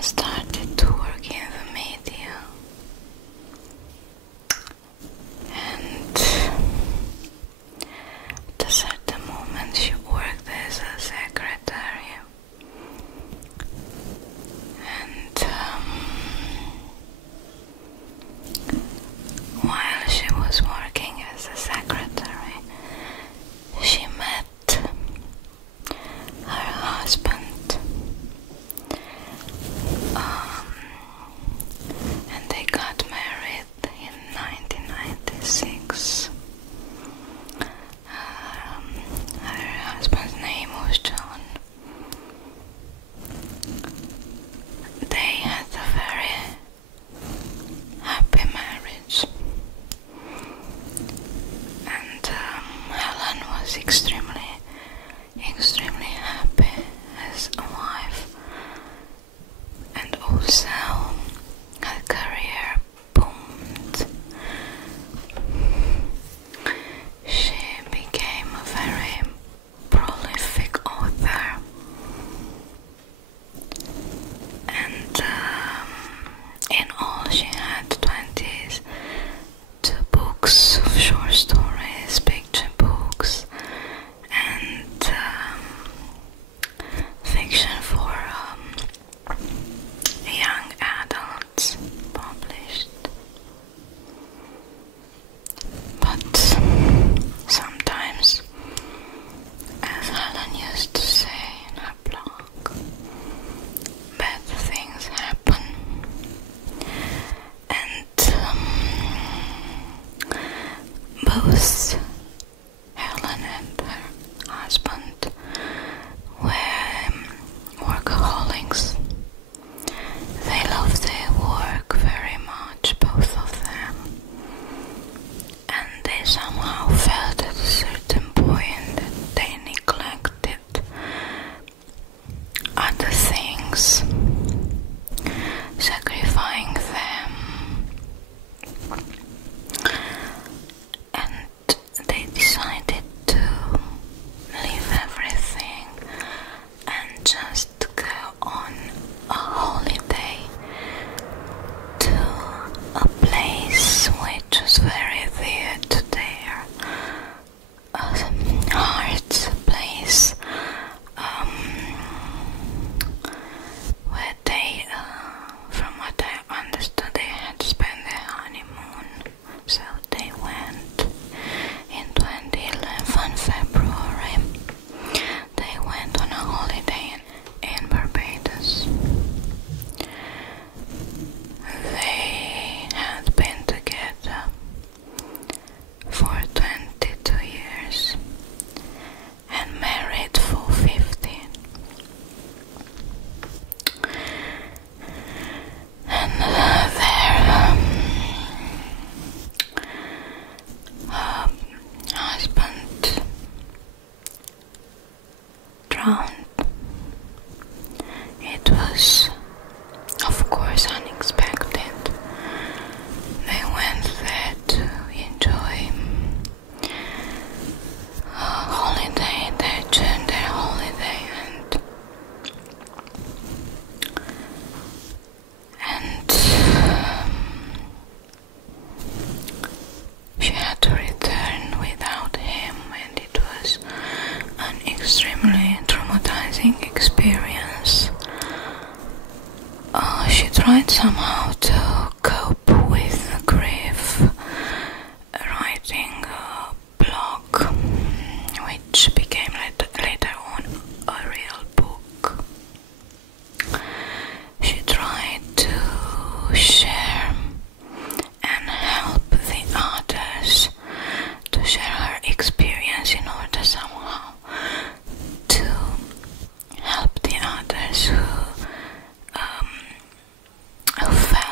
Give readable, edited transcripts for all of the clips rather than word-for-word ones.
started to work in the media, and at a certain moment she worked as a secretary, and while she was working as a secretary, she met her husband, and they got married in 1996. Her husband's name was John. They had a very happy marriage, and Helen was extremely happy as a wife, and also her career boomed. She became a very prolific author, and in all she had 22 books of short stories, picture books, and fiction for young adults published. But sometimes, as Helen used to say in her blog, bad things happen, and both Helen and her husband were workaholics. They loved their work very much, both of them, and they somehow felt at a certain point that they neglected other things, sacrificing them, and they decided to leave everything and just go on a holiday to a place which was very dear to their hearts, a place where they, from what I understood, they had spent their honeymoon. So they went in 2011, February. They went on a holiday in Barbados. They had been together for 22 years and married for 15. And their husband drowned. It was, of course, unexpected. They went there to enjoy a holiday, their holiday, and she had to return without him, and it was an extremely traumatizing experience. She tried somehow to cope with the grief, writing a blog, which became later on a real book. She tried to share and help the others, to share her experience in order somehow to help the others who felt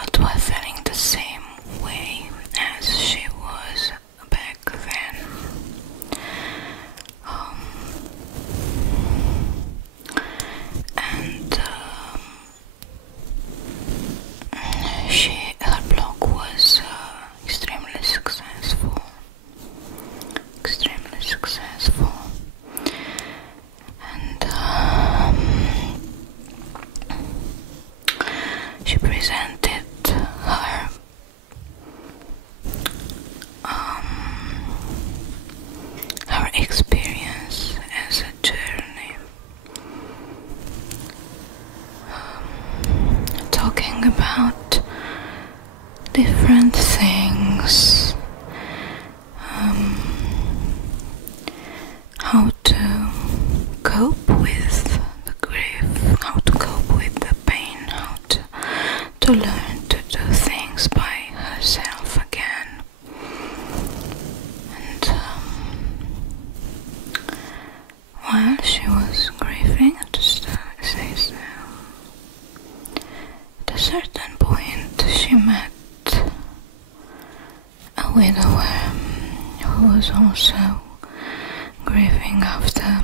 talking about different things, how to cope with the grief, how to cope with the pain, how to learn to do things by herself again. And while she was grieving, just say so, at a certain point she met a widower who was also grieving after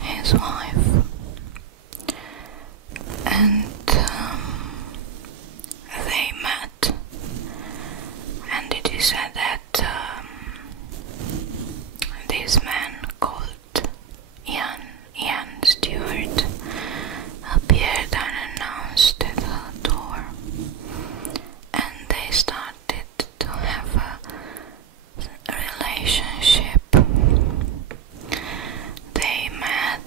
his wife, and they met, and it is said that this man called Ian Stewart appeared unannounced at her door, and they started to have a relationship. They met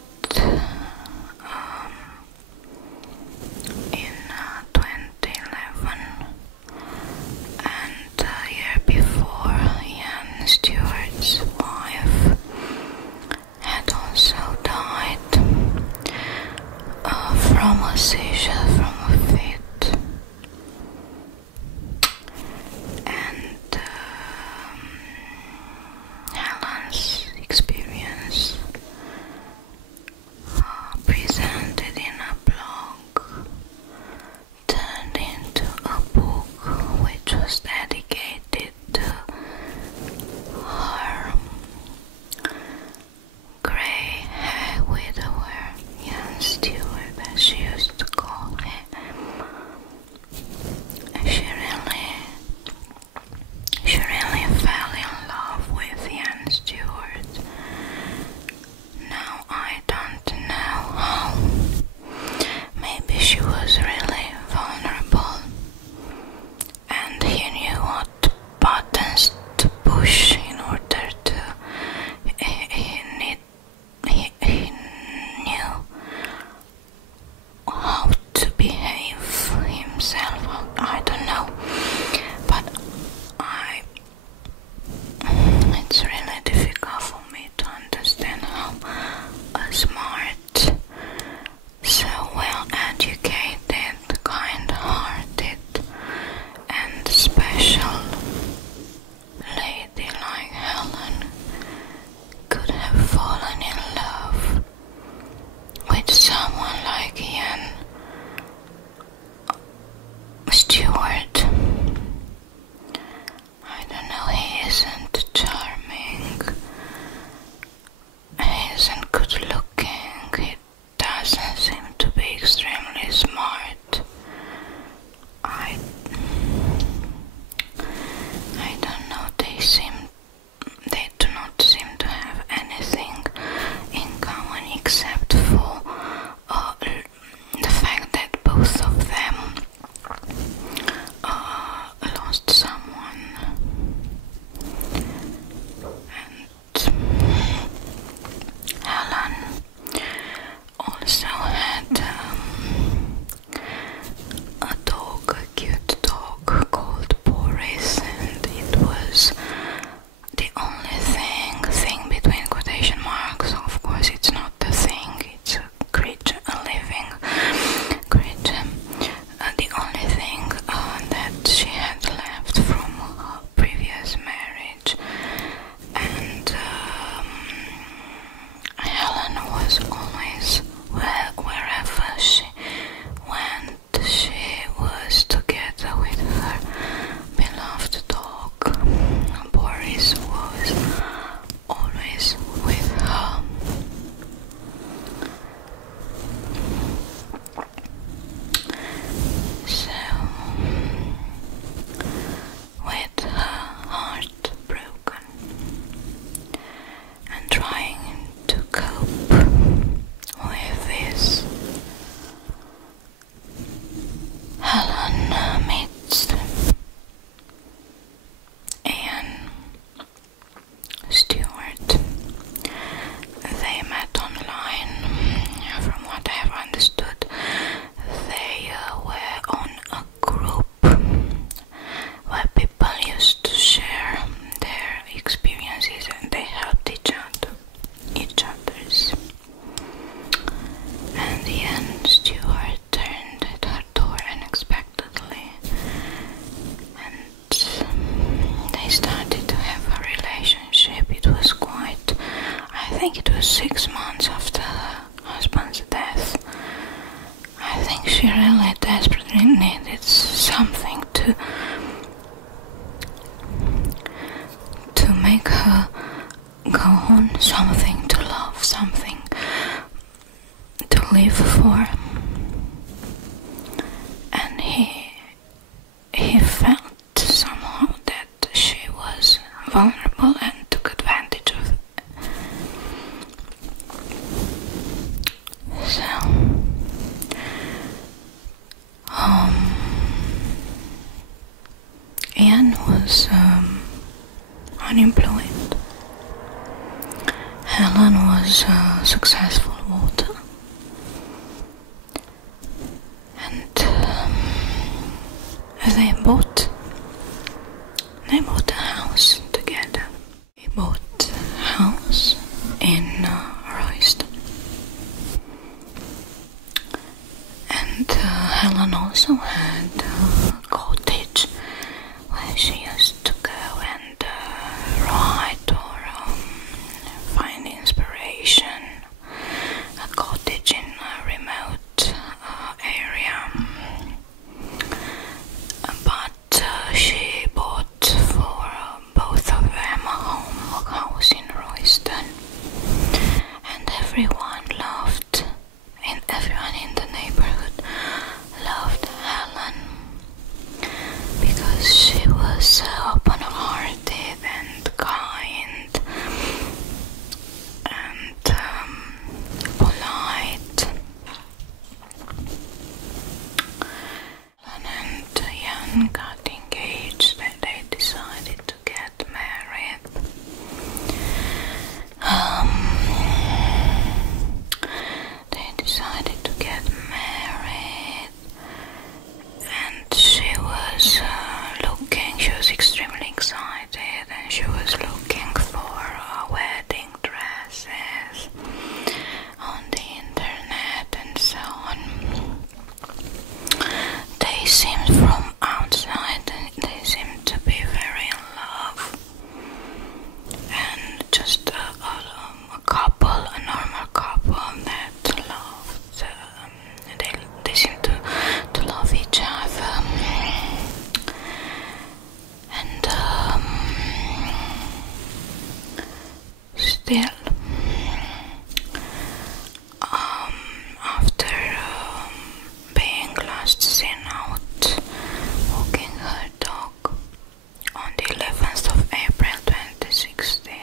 in 2011, and a year before, Ian Stewart's wife had also died from a seizure, from a fit. And Helen's experience, presented in a blog, turned into a book which was dedicated to her grey-hair widower, Ian Stewart, as she used to call him. she really desperately needed something to make her go on, something to love, something to live for. And he felt somehow that she was vulnerable and took advantage of it. So Ian was unemployed. Helen was a successful author, and they bought a house together. They bought a house in Royston, and Helen also had a cottage where she used to go and write or find inspiration. A cottage in a remote area, but she bought for both of them a house in Royston, and everyone in the neighborhood loved Helen because she was so open-hearted and kind and polite. Helen and Ian got engaged and they decided to get married. And she was extremely excited, and she was looking for wedding dresses on the internet and so on. They seemed from outside, they seemed to be very in love, and just a couple, a normal couple that loved. They seemed to love each other, and still, after being last seen out walking her dog on the 11th of April 2016,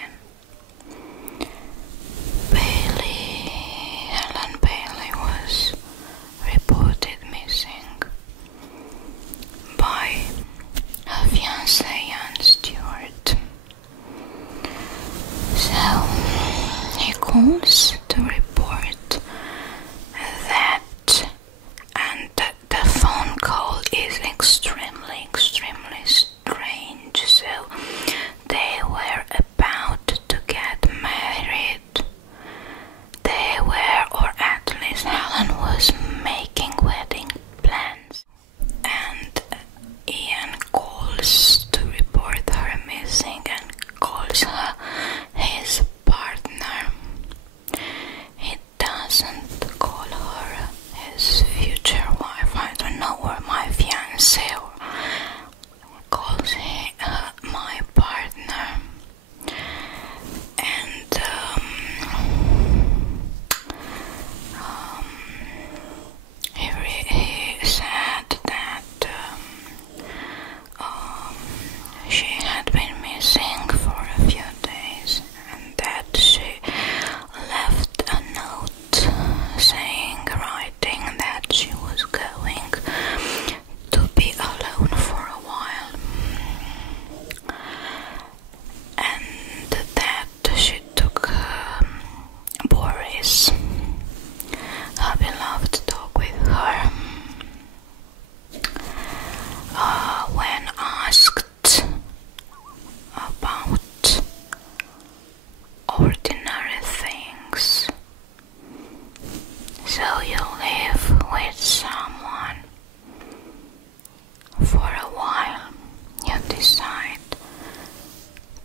Helen Bailey was reported missing by her fiancé Ian Stewart. So he calls to report that, and the phone call is extremely strange. So they were about to get married. They were, or at least Helen was making wedding plans, and Ian calls to report her missing and calls her his partner. He doesn't call her his future wife, I don't know, or my fiancé, or calls her my partner. And he said that she had been missing for a few days, and that she left a note writing that she was going to be alone for a while, and that she took Boris, her beloved dog, with her. When asked about ordinary things, so you live with someone for a while, you decide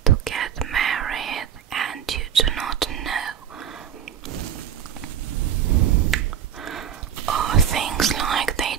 to get married, and you do not know, or things like they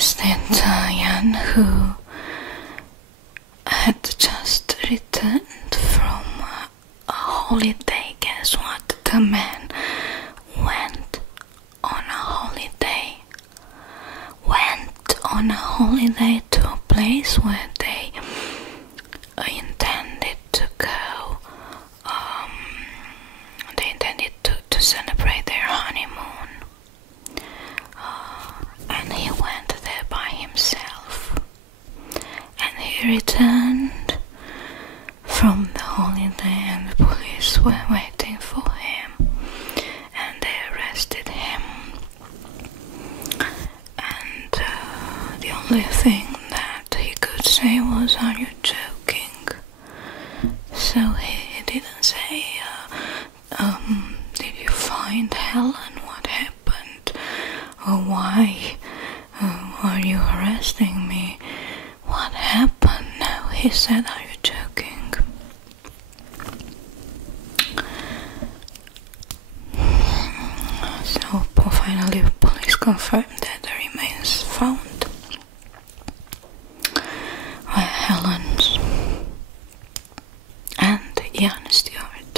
arrested Jan, who had just returned from a holiday. Guess what? The man went on a holiday. To a place where they intended to go. They intended to celebrate their honeymoon. And he went there by himself. And he returned from the holiday, and the police were waiting for him. And they arrested him. And the only thing that he could say was, "Are you joking?" So he didn't say, "Did you find Helen? What happened? Or why are you arresting me? What happened?" No, he said, "Are you joking?" So finally police confirmed that the remains found were Helen's. And Jan Stewart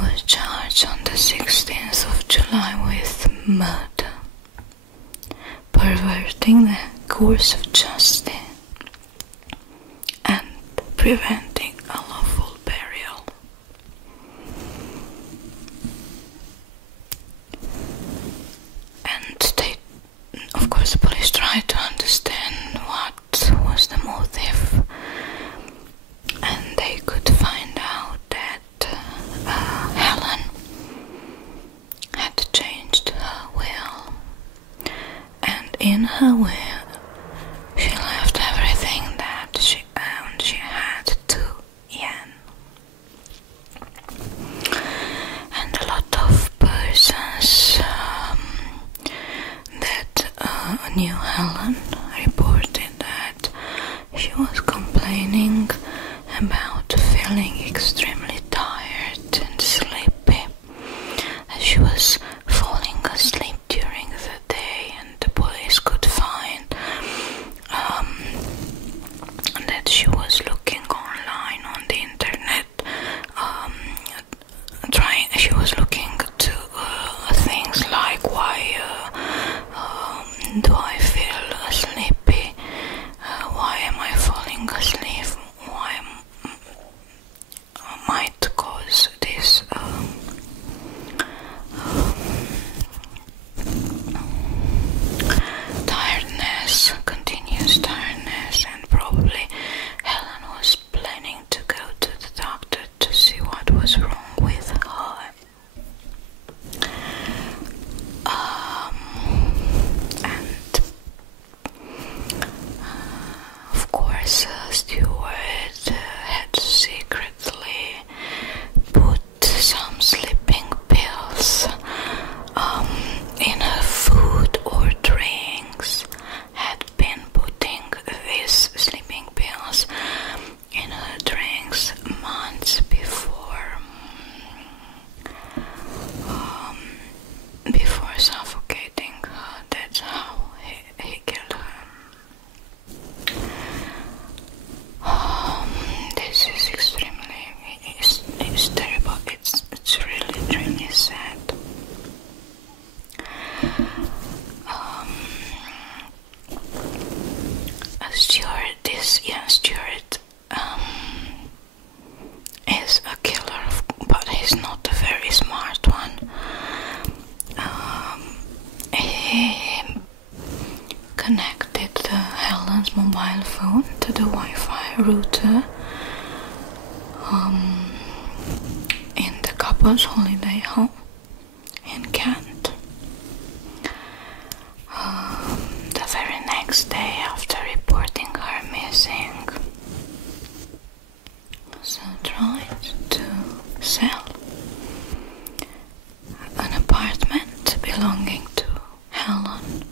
was charged on the 16th of July with murder, perverting the course of justice, and preventing a lawful burial. And they, of course, the police tried to understand what was the motive, and they could find out that Helen had changed her will, and in her will she left everything that she owned. She had to Jan. And a lot of persons that knew Helen reported that she was complaining about feeling extremely tired and sleepy, that she was falling asleep during the day, and the police could find that she was looking online on the internet, she was looking to things like, why do I feel sleepy? Why am I falling asleep? Why might cause this tiredness, continuous tiredness, and probably Helen was planning to go to the doctor to see what was wrong with her. And of course, Stewart had secretly put some sleeping pills in her food or drinks, had been putting these sleeping pills in her drinks months before suffocating her. That's how he killed her. This is extremely, it's terrible. It's really, really sad. Stewart is a killer, but he's not a very smart one. He connected Helen's mobile phone to the Wi-Fi router in the couple's holiday home in Kent. The very next day after reporting her missing, so tried to sell an apartment belonging to Helen,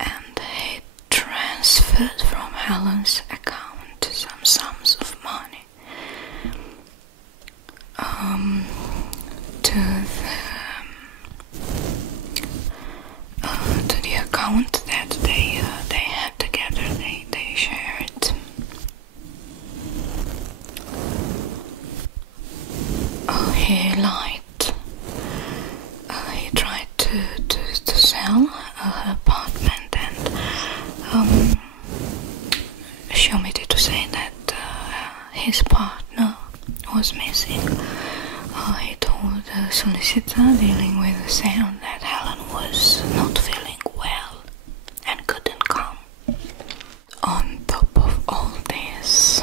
and he transferred from Helen's account some sums of money to the account that he lied. He tried to sell her apartment and she omitted to say that his partner was missing. He told the solicitor dealing with the sale that Helen was not feeling well and couldn't come. On top of all this,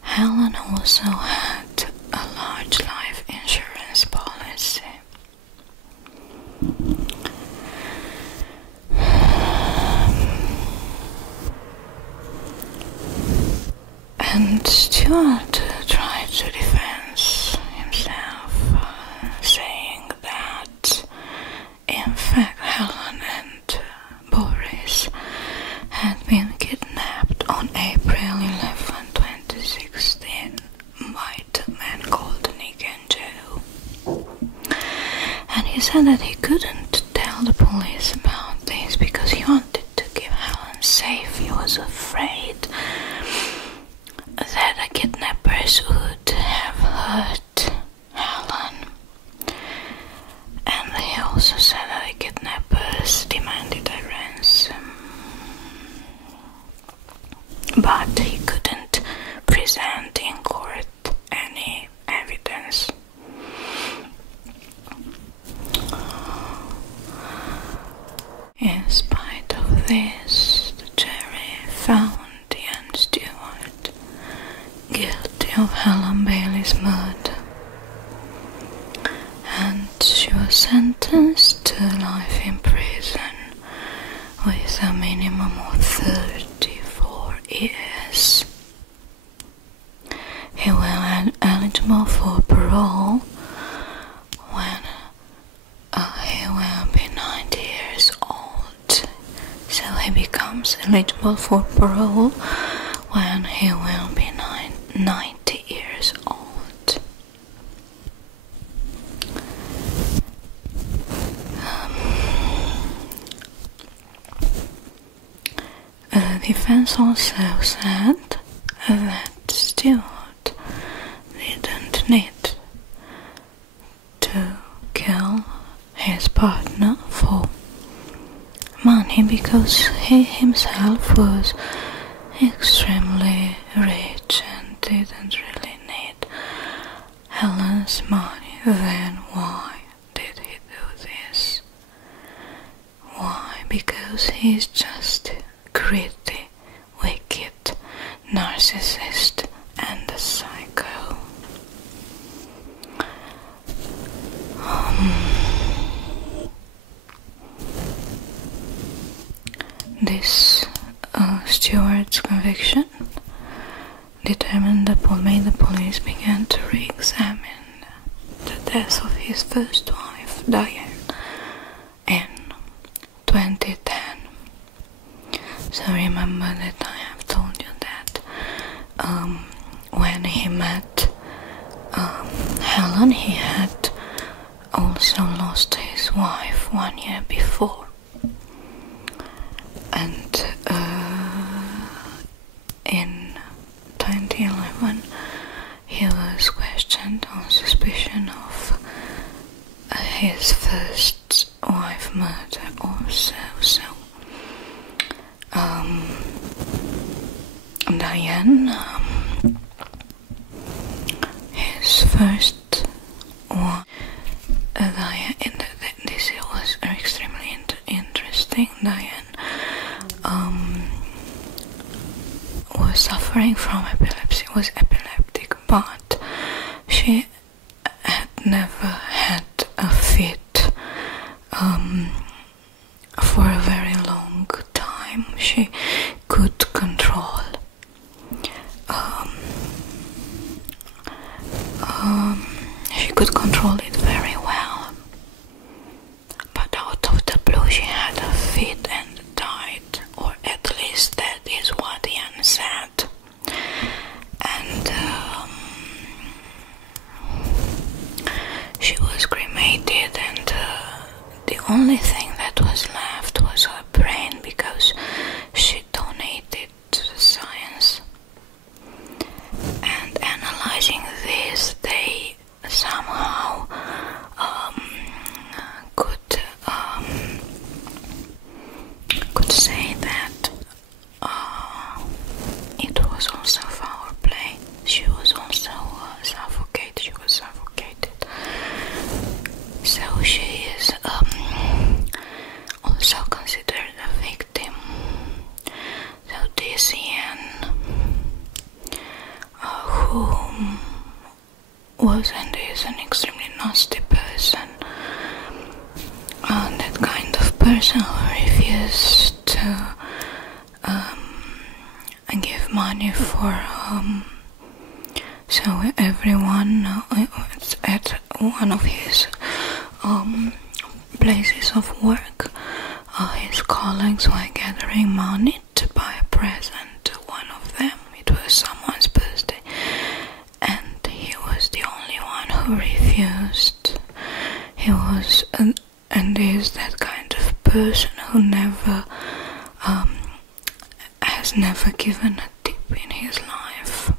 Helen also had a large life insurance policy. And Stuart tried to defend himself, saying that in fact Helen and Boris had been kidnapped on April 11, 2016 by two men called Nick and Joe. And he said that he couldn't tell the police about this because he wanted to keep Helen safe. He was afraid that the kidnappers would have hurt Helen. And he also said that the kidnappers demanded a ransom. But he couldn't present in court any evidence. In spite of this, the jury found Ian Stewart guilty of Helen Bailey's murder, and she was sentenced to life in prison with a minimum of 34 years. He will be eligible for parole when he will be 90 years old. So he becomes eligible for parole when he will be 90 years old. The defense also said that Stuart didn't need to kill his partner for money because he himself was extremely rich and didn't really need Helen's money. Then why did he do this? Why? Because he's just greedy, wicked, narcissist and a psycho. This Stuart's conviction made the police begin to re-examine the death of his first wife, Diane, in 2010. So remember that I have told you that when he met Helen, he had also lost his wife 1 year before. And in 2011 he was questioned on suspicion of his first wife murder also. So Diane, his first wife, this was extremely interesting. Diane was suffering from epilepsy, was epileptic, but she had never had a fit for a very long time. She could control it very well, but out of the blue she had a fit and died, or at least that is what Ian said. And she was cremated, and the only thing that was left was her brain, because she donated to the science. And analyzing this, they somehow was and is an extremely nasty person. That kind of person who refused to give money for so everyone at one of his places of work, his colleagues were gathering money to buy a present to one of them. It was someone's birthday, and he was the only one who refused. He was and is that kind of person who has never given a tip in his life.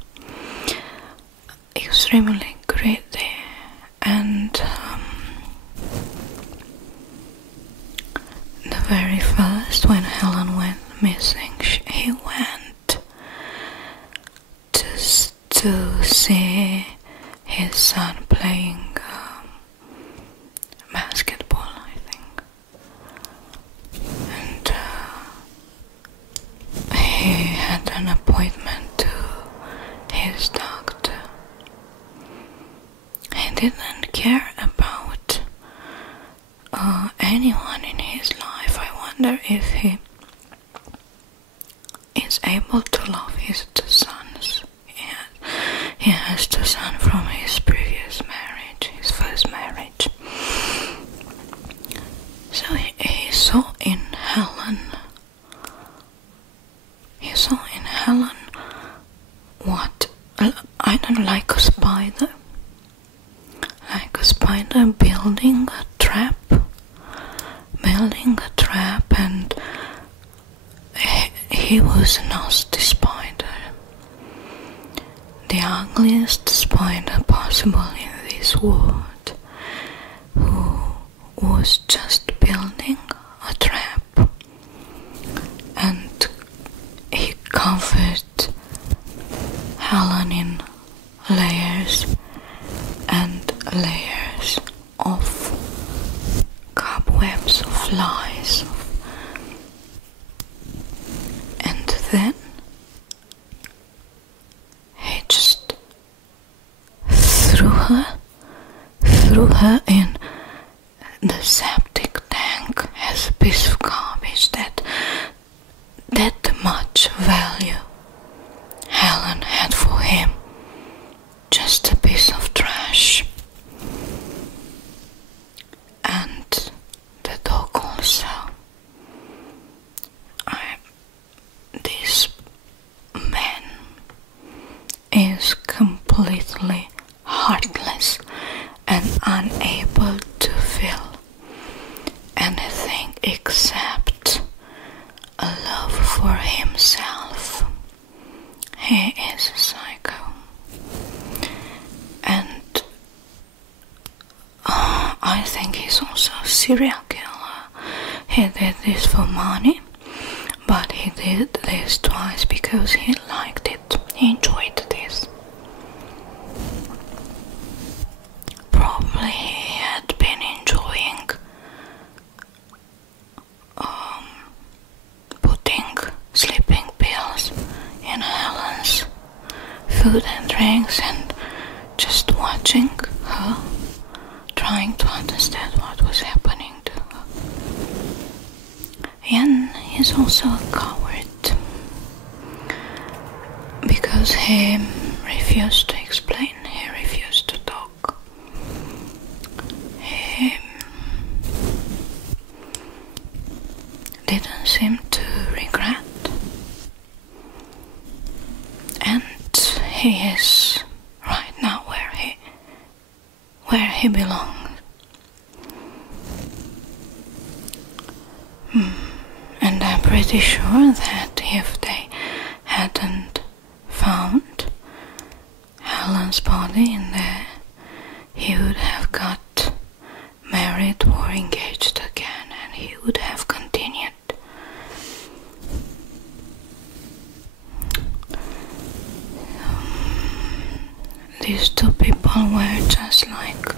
Extremely greedy, and the very first, when Helen went missing, he went to see his son playing basketball, I think, and he had an appointment to his doctor. He didn't care about anyone in his life. I wonder if he is able to love his two sons. He has two sons from his previous marriage, his first marriage. So he saw in Helen what, I don't like a spider. Like a spider building a trap, and he was a nasty spider. The ugliest spider possible in this world, who was just building a trap, and he covered Helen in layers and layers of cobwebs, of flies, and then he just threw her in the septic tank as a piece of garbage. That much value Helen had for him. Just a piece of trash. And the dog also. This man is completely heartless and unable to feel anything except a love for himself. He is a psycho. And I think he's also a serial killer. He did this for money, but he did this twice because he liked it. He enjoyed this. Probably he had been enjoying putting sleeping pills in Helen's food and drinks and just watching her, trying to understand what was happening to her. And he's also a coward because he refused to explain, he refused to talk. He didn't seem to regret, and he is right now where he belongs. And I'm pretty sure that if they hadn't found Helen's body in there, he would have got married or engaged again, and he would have continued. These two people were just like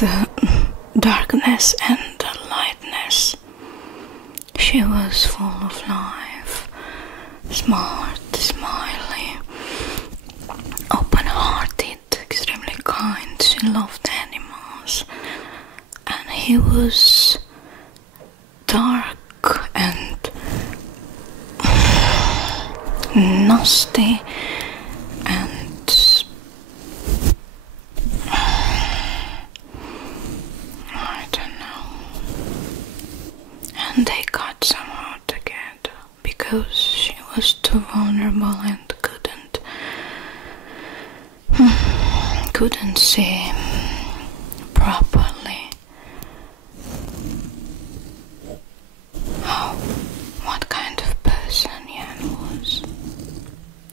the darkness and the lightness. She was full of life, smart, loved animals, and he was dark and nasty and I don't know. And they got somehow together because she was too vulnerable and couldn't see properly what kind of person Jan was.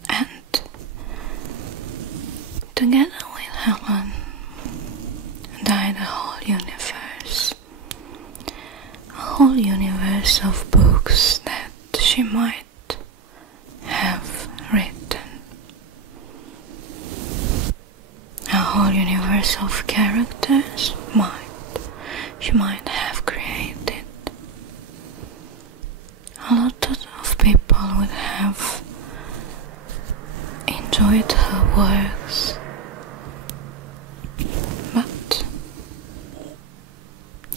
And together with Helen died a whole universe of books that she might have written, a whole universe of characters she might have created. A lot of people would have enjoyed her works, but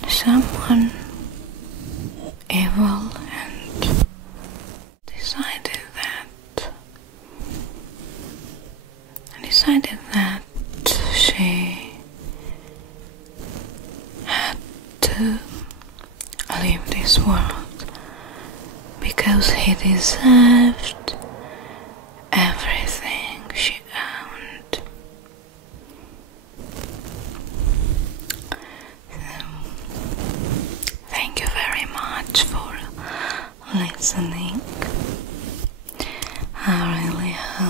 someone evil and decided that she had to leave this world because he deserved everything she owned. So, thank you very much for listening. I really hope